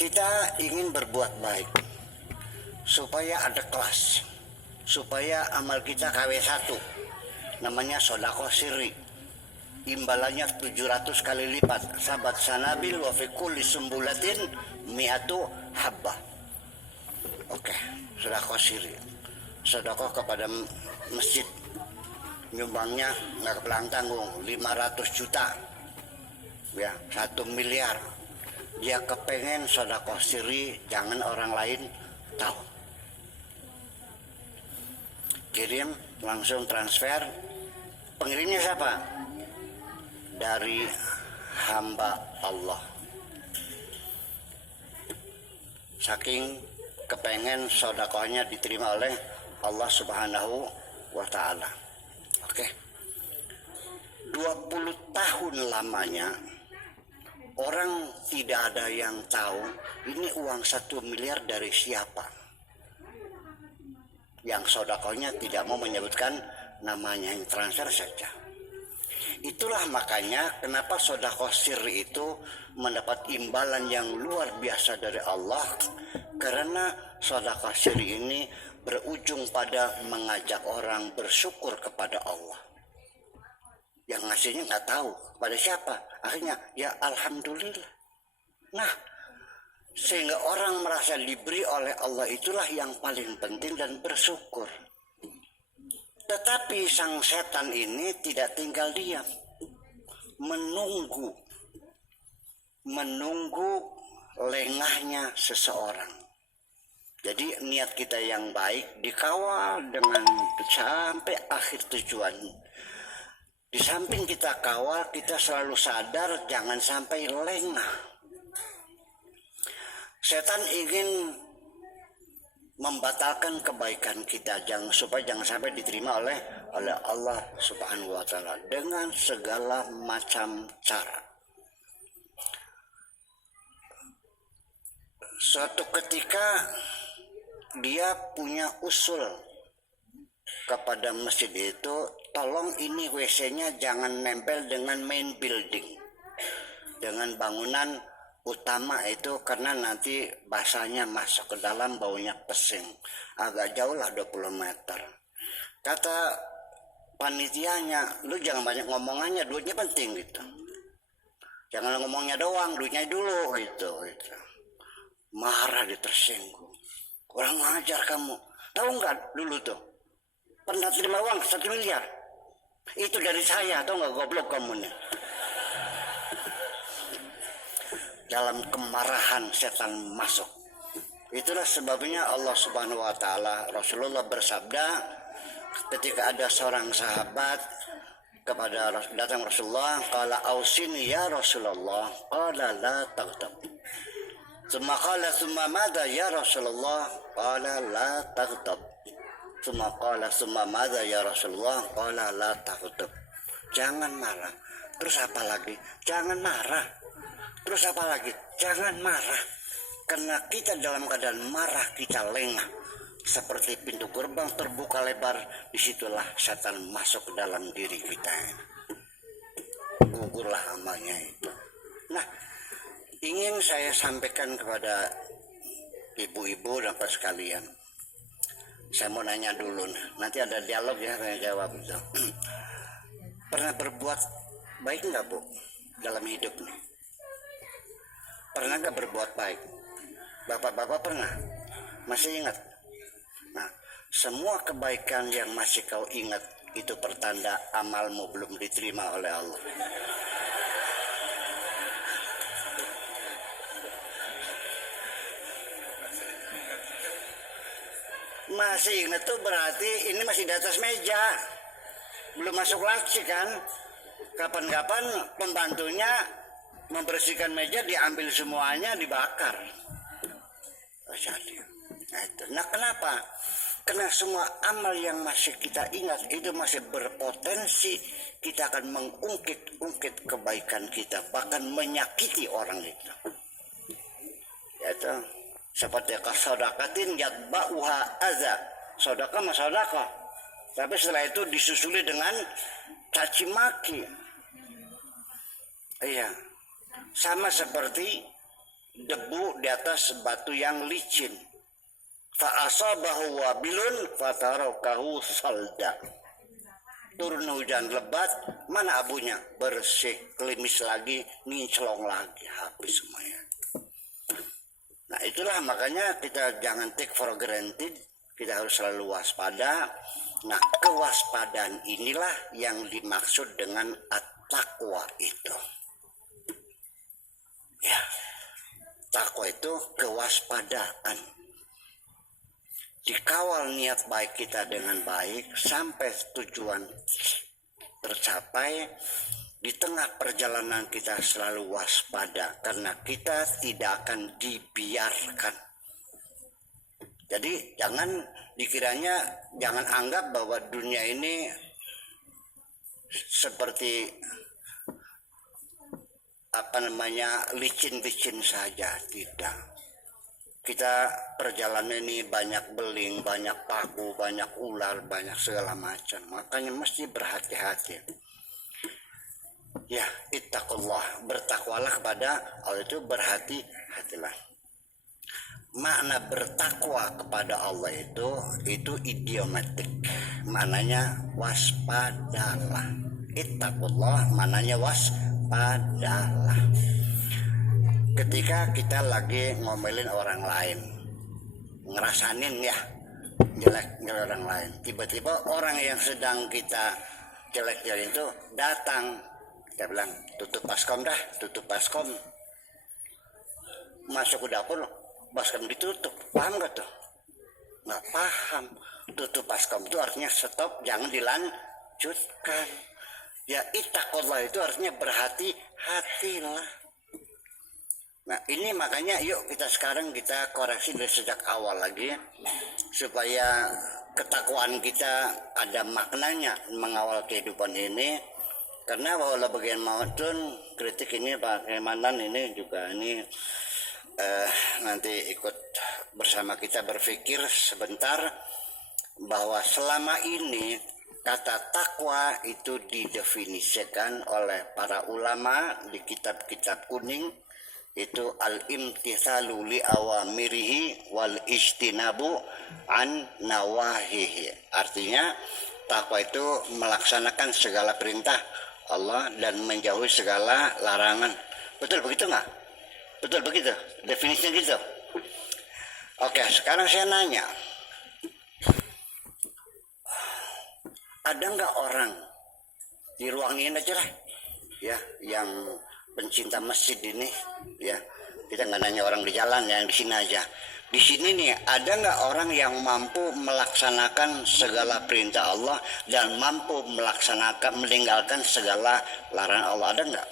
Kita ingin berbuat baik supaya ada kelas, supaya amal kita KW1, namanya sodako sirri, imbalannya 700 kali lipat, sahabat sanabil wa fi kulli sumbulatin mi'atu habbah. Oke, sodako sirri, sodako kepada masjid, nyumbangnya nggak kepelang tanggung, 500 juta ya, 1 miliar. Dia kepengen sodako sirri, jangan orang lain tahu. Kirim, langsung transfer. Pengirimnya siapa? Dari hamba Allah. Saking kepengen sodakohnya diterima oleh Allah Subhanahu wa Ta'ala. Oke. 20 tahun lamanya orang tidak ada yang tahu ini uang 1 miliar dari siapa. Yang sodakohnya tidak mau menyebutkan namanya, yang transfer saja. Itulah makanya kenapa sodakoh sirri itu mendapat imbalan yang luar biasa dari Allah. Karena sodakoh sirri ini berujung pada mengajak orang bersyukur kepada Allah. Yang ngasihnya nggak tahu pada siapa, akhirnya ya alhamdulillah. Nah, sehingga orang merasa diberi oleh Allah, itulah yang paling penting dan bersyukur. Tetapi sang setan ini tidak tinggal diam, menunggu lengahnya seseorang. Jadi niat kita yang baik dikawal dengan sampai akhir tujuan. Di samping kita kawal, kita selalu sadar jangan sampai lengah. Setan ingin membatalkan kebaikan kita supaya jangan sampai diterima oleh Allah Subhanahu wa Ta'ala dengan segala macam cara. Suatu ketika dia punya usul kepada masjid itu, tolong ini WC-nya jangan nempel dengan main building, dengan bangunan utama itu, karena nanti basahnya masuk ke dalam, baunya pesing. Agak jauh lah 20 meter. Kata panitianya, lu jangan banyak ngomongannya, duitnya penting gitu. Jangan ngomongnya doang, duitnya dulu gitu. Marah, dia tersinggung. Kurang ajar kamu. Tahu nggak dulu tuh pernah terima uang 1 miliar? Itu dari saya, tau nggak, goblok kamu nih. Dalam kemarahan setan masuk. Itulah sebabnya Allah Subhanahu wa Ta'ala, Rasulullah bersabda ketika ada seorang sahabat kepada datang Rasulullah, qala ausini ya Rasulullah, qala la taghtab. Tsumma qala tsumma madza ya Rasulullah, qala la taghtab. Tsumma qala tsumma madza ya Rasulullah, qala la taghtab. Jangan marah. Terus apa lagi? Jangan marah. Terus apa lagi? Jangan marah. Karena kita dalam keadaan marah, kita lengah. Seperti pintu gerbang terbuka lebar, disitulah setan masuk ke dalam diri kita. Gugurlah amalnya itu. Nah, ingin saya sampaikan kepada ibu-ibu dan bapak sekalian. Saya mau nanya dulu, nanti ada dialog ya, saya jawab itu. Pernah berbuat baik nggak, Bu, dalam hidup nih? Pernah nggak berbuat baik? Bapak-bapak pernah? Masih ingat? Nah, semua kebaikan yang masih kau ingat itu pertanda amalmu belum diterima oleh Allah. Masih ingat tuh berarti ini masih di atas meja, belum masuk laci kan? Kapan-kapan pembantunya membersihkan meja, diambil semuanya, dibakar. Nah, kenapa? Karena semua amal yang masih kita ingat itu masih berpotensi kita akan mengungkit-ungkit kebaikan kita, bahkan menyakiti orang itu. Yaitu seperti kasodakatin yatba'uha aza. Sodakah mah sodakah, tapi setelah itu disusuli dengan caci maki. Iya, sama seperti debu di atas batu yang licin. Fa asabahu wabilun fatarakahu salda. Turun hujan lebat, mana abunya? Bersih, klimis lagi, ngincelong lagi, habis semuanya. Nah itulah makanya kita jangan take for granted, kita harus selalu waspada. Nah kewaspadaan inilah yang dimaksud dengan at-taqwa itu. Ya, takwa itu kewaspadaan. Dikawal niat baik kita dengan baik sampai tujuan tercapai. Di tengah perjalanan kita selalu waspada karena kita tidak akan dibiarkan. Jadi jangan dikiranya, jangan anggap bahwa dunia ini seperti licin-licin saja, tidak. Kita perjalanan ini banyak beling, banyak paku, banyak ular, banyak segala macam. Makanya mesti berhati-hati. Ya, ittaqullah, bertakwalah kepada Allah, itu berhati-hatilah. Makna bertakwa kepada Allah itu idiomatik. Maknanya waspadalah. Ittaqullah maknanya waspadalah. Ketika kita lagi ngomelin orang lain, ngerasanin ya jelek orang lain, tiba-tiba orang yang sedang kita jelek-jelekin itu datang, kita bilang tutup baskom dah, tutup baskom, masuk ke dapur, baskom ditutup, paham gak tuh? Nggak paham. Tutup baskom itu artinya stop, jangan dilanjutkan. Ya ittaqullah itu artinya berhati-hatilah. Nah ini makanya yuk kita koreksi dari sejak awal lagi, supaya ketakwaan kita ada maknanya mengawal kehidupan ini. Karena walau bagaimanapun kritik ini Pak Kemanan ini juga ini nanti ikut bersama kita berpikir sebentar bahwa selama ini kata takwa itu didefinisikan oleh para ulama di kitab-kitab kuning itu al-imtithalu li awamirihi wal ijtinabu an nawahihi. Artinya takwa itu melaksanakan segala perintah Allah dan menjauhi segala larangan. Betul begitu nggak? Betul begitu? Definisinya gitu. Oke, sekarang saya nanya, ada nggak orang di ruang ini aja lah, ya, yang pencinta masjid ini, ya, kita nggak nanya orang di jalan, yang di sini aja. Di sini nih, ada nggak orang yang mampu melaksanakan segala perintah Allah dan mampu meninggalkan segala larangan Allah? Ada nggak?